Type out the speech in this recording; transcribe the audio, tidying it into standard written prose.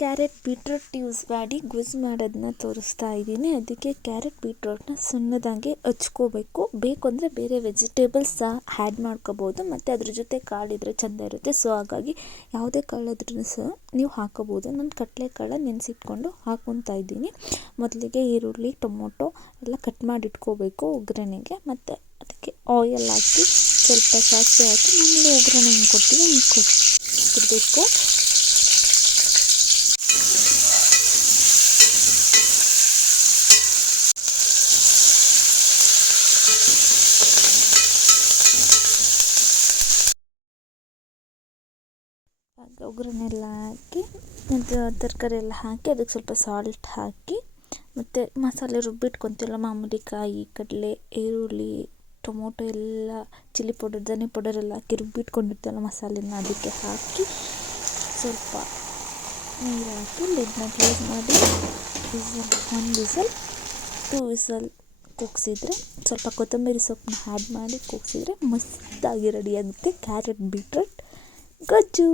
Carrot beetroot use ಮಾಡಿ ಗೊಜ್ಜು ಮಾಡೋದನ್ನ ತೋರಿಸ್ತಾ ಇದ್ದೀನಿ. ಅದಕ್ಕೆ ಕ್ಯಾರೆಟ್ ಬೀಟ್ರೂಟ್ನ ಸಣ್ಣದಾಗಿ ಹಚ್ಕೋಬೇಕು. ಬೇಕು ಅಂದರೆ ಬೇರೆ ವೆಜಿಟೇಬಲ್ಸ್ ಸಹ ಆ್ಯಡ್ ಮಾಡ್ಕೋಬೋದು, ಮತ್ತು ಅದ್ರ ಜೊತೆ ಕಾಳಿದ್ರೆ ಚೆಂದ ಇರುತ್ತೆ. ಸೊ ಹಾಗಾಗಿ ಯಾವುದೇ ಕಾಳಾದ್ರೂ ಸಹ ನೀವು ಹಾಕೋಬೋದು. ನಾನು ಕಡಲೆಕಾಳು ನೆನೆಸಿಟ್ಕೊಂಡು ಹಾಕ್ಕೊತಾ ಇದ್ದೀನಿ. ಮೊದಲಿಗೆ ಈರುಳ್ಳಿ, ಟೊಮೊಟೊ ಎಲ್ಲ ಕಟ್ ಮಾಡಿ ಇಟ್ಕೋಬೇಕು ಒಗ್ಗರಣೆಗೆ. ಮತ್ತು ಅದಕ್ಕೆ ಆಯಿಲ್ ಹಾಕಿ ಸ್ವಲ್ಪ ಸಾಸಿವೆ ಹಾಕಿ ಮಾಮೂಲಿ ಒಗ್ಗರಣೆ ಹೆಂಗೆ ಕೊಡ್ತೀವಿ ಹಿಂಗೆ ಕೊಡಬೇಕು. ಒಗ್ಗರಣೆ ಎಲ್ಲ ಹಾಕಿ ಮತ್ತು ತರಕಾರಿ ಎಲ್ಲ ಹಾಕಿ ಅದಕ್ಕೆ ಸ್ವಲ್ಪ ಸಾಲ್ಟ್ ಹಾಕಿ ಮತ್ತು ಮಸಾಲೆ ರುಬ್ಬಿಟ್ಕೊತೀವಲ್ಲ, ಮಾಮೂಲಿ ಕಾಯಿ, ಕಡಲೆ, ಈರುಳ್ಳಿ, ಟೊಮೊಟೊ ಎಲ್ಲ ಚಿಲ್ಲಿ ಪೌಡರ್, ಧನೆ ಪೌಡರ್ ಎಲ್ಲ ಹಾಕಿ ರುಬ್ಬಿಟ್ಕೊಂಡಿರ್ತೀವಲ್ಲ ಮಸಾಲೆನ, ಅದಕ್ಕೆ ಹಾಕಿ ಸ್ವಲ್ಪ ನೀರು ಹಾಕಿ ಲಿಡ್ನ ಕ್ಲೋಸ್ ಮಾಡಿ ಒಂದು ವಿಸಲ್ 2 ವಿಸಲ್ ಕೂಗಿಸಿದ್ರೆ, ಸ್ವಲ್ಪ ಕೊತ್ತಂಬರಿ ಸೊಪ್ಪನ್ನ ಆ್ಯಡ್ ಮಾಡಿ ಕೂಗಿಸಿದ್ರೆ ಮಸ್ತಾಗಿ ರೆಡಿಯಾಗುತ್ತೆ ಕ್ಯಾರೆಟ್ ಬೀಟ್ರೂಟ್ ಗೊಜ್ಜು.